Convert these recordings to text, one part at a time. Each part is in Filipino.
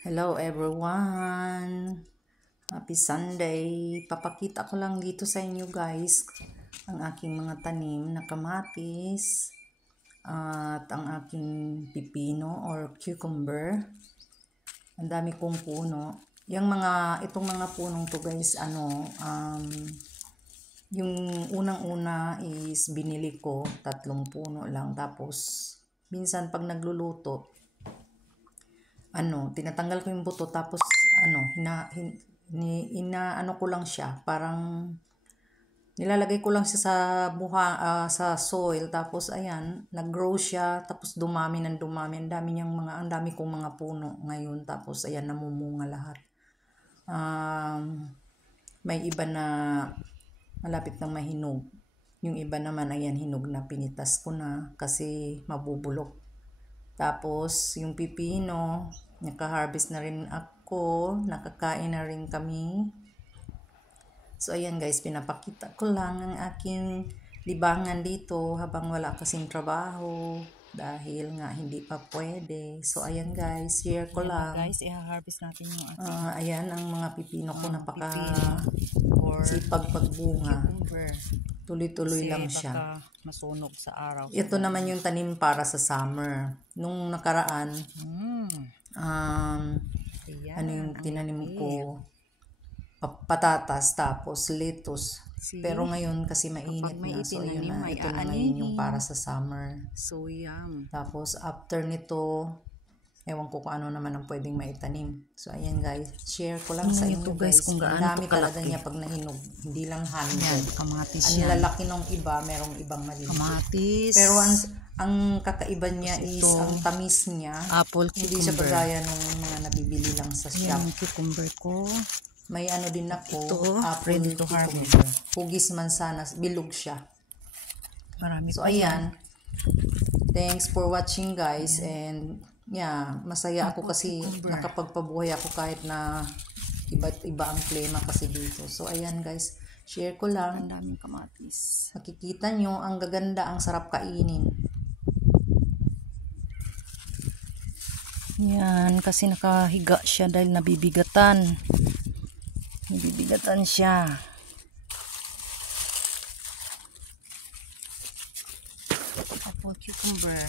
Hello everyone! Happy Sunday! Papakita ko lang dito sa inyo guys ang aking mga tanim na kamatis at ang aking pipino or cucumber. Ang dami kong puno. Itong mga punong to guys, yung unang-una is binili ko 3 puno lang. Tapos minsan pag nagluluto, tinatanggal ko yung buto tapos ano ko lang siya, parang nilalagay ko lang siya sa sa soil, tapos ayan, nag-grow siya, tapos dumami ng dumami, ang dami kong mga puno ngayon, tapos ayan, namumunga lahat. May iba na malapit na mahinog. Yung iba naman, ayan, hinog na, pinitas ko na kasi mabubulok. Tapos, yung pipino, naka-harvest na rin ako, nakakain na rin kami. So, ayan guys, pinapakita ko lang ang aking libangan dito habang wala kasing trabaho dahil nga hindi pa pwede. So, ayan guys, share ko lang. Guys, i-harvest natin yung ating Ayan, ang mga pipino ko, napaka or sipag pagbunga. cucumber. Tuloy-tuloy Kasi lang siya. baka masunog sa araw. Ito naman yung tanim para sa summer. Nung nakaraan, yung tinanim ko? Patatas, tapos lettuce. Pero ngayon kasi mainit na. So, yun na. Ito na ngayon yung para sa summer. So yum. Tapos, after nito, ewan ko kung ano naman ang pwedeng maitanim. So, ayan guys. Share ko lang sa inyo guys. Kung gaano dami talaga niya pag nahinog. Hindi lang handle. Kamatis Ang yan. lalaki nung iba, merong ibang maliliit. Kamatis. Pero ang kakaiba niya is ang tamis niya. Apple Hindi siya cucumber. kagaya nung mga nabibili lang sa shop. Yung cucumber ko. May ano din ako, Ito, apple ready to harvest. cucumber. Hugis mansanas, bilog siya. Marami So, ayan. Thanks for watching guys. And, yeah, masaya ako kasi nakapagpabuhay ako kahit na iba't iba ang klima kasi dito. So, ayan guys. Share ko lang. Ang daming kamatis. Makikita nyo, ang gaganda, ang sarap kainin. Yan, kasi nakahiga siya dahil nabibigatan. Nabibigatan siya. Apple cucumber.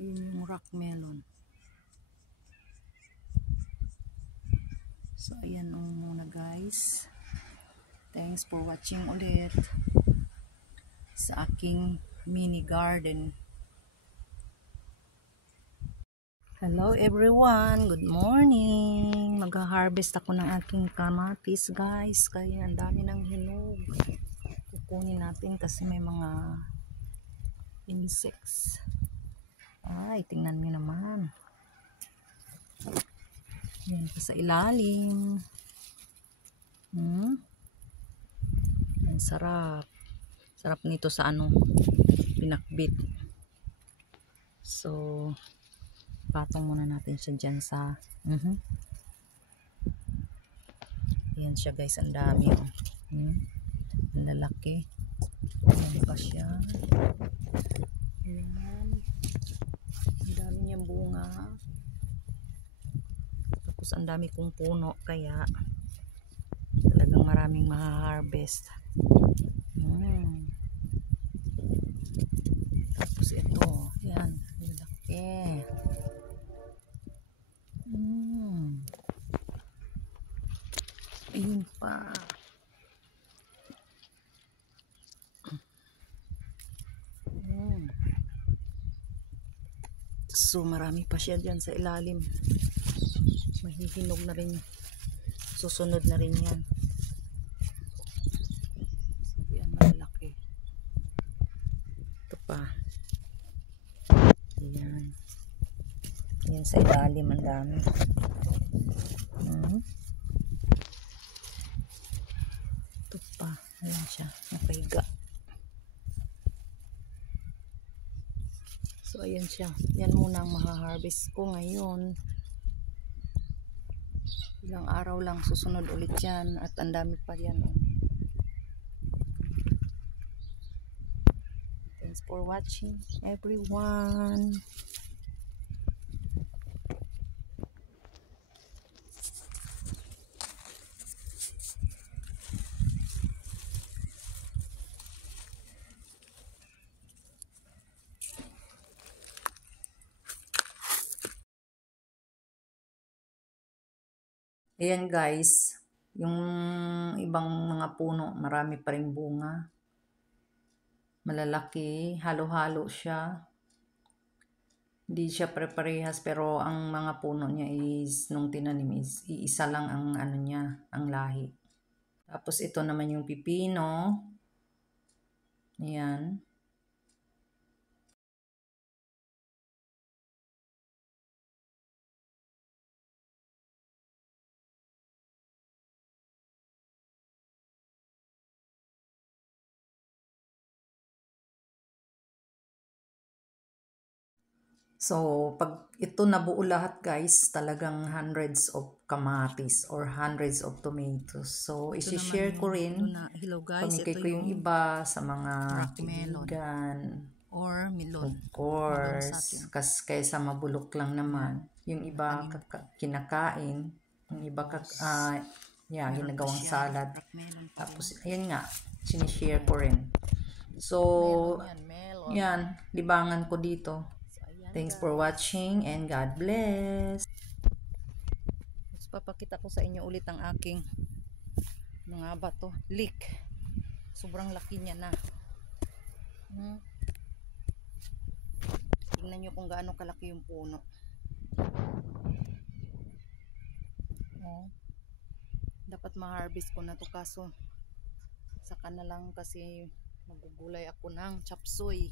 Yun yung rock melon. So, ayan muna guys. Thanks for watching ulit sa aking mini garden. Hello everyone, good morning. Mag-harvest ako ng aking kamatis guys. Kaya ang dami ng hinog. Kukunin natin kasi may mga insects. Ay, tingnan niyo naman. Yan pa sa ilalim. Ang sarap. Sarap nito sa pinakbit. So, patong muna natin siya dyan sa yan siya guys, ang dami ang lalaki. Yan pa siya. Yan, ang dami niyang bunga, tapos ang dami kong puno, kaya talagang maraming maha-harvest. Tapos ito, yan, lalaki. Ayun pa. So marami pa siya dyan sa ilalim. Mahihinog na rin. Susunod na rin yan. So, yan, malaki. Ito pa. Ayan. Yan sa ilalim, ang dami. Ito pa. Ayan siya. Nakahiga. So, ayan siya. Yan muna ang maha-harvest ko ngayon. Ilang araw lang, susunod ulit yan. At ang dami pa yan. Thanks for watching, everyone. Ayan guys, yung ibang mga puno marami pa ring bunga. Malalaki, halo-halo siya. Hindi siya pare-parehas pero ang mga puno niya is nung tinanim is iisa lang ang ano niya, ang lahi. Tapos ito naman yung pipino. Ayan. So, pag ito nabuo lahat guys, talagang hundreds of kamatis or hundreds of tomatoes. So, Ito naman isi-share ko yung rin. hello guys, Pamigay ito ko yung yung iba sa mga rock melon kaibigan. or melon. Of Mabansat yun. course, kaysa mabulok lang naman. Yung iba kinakain, yung iba ginagawang salad. Tapos, ayan nga, sinishare ko rin. So, yan, libangan ko dito. Thanks for watching and God bless. Mas papakita ko sa inyo ulit ang aking mga bato. Leek. Sobrang laki niya na. Tingnan nyo kung gaano kalaki yung puno. Dapat ma-harvest ko na to kaso saka na lang kasi magugulay ako ng chapsuy.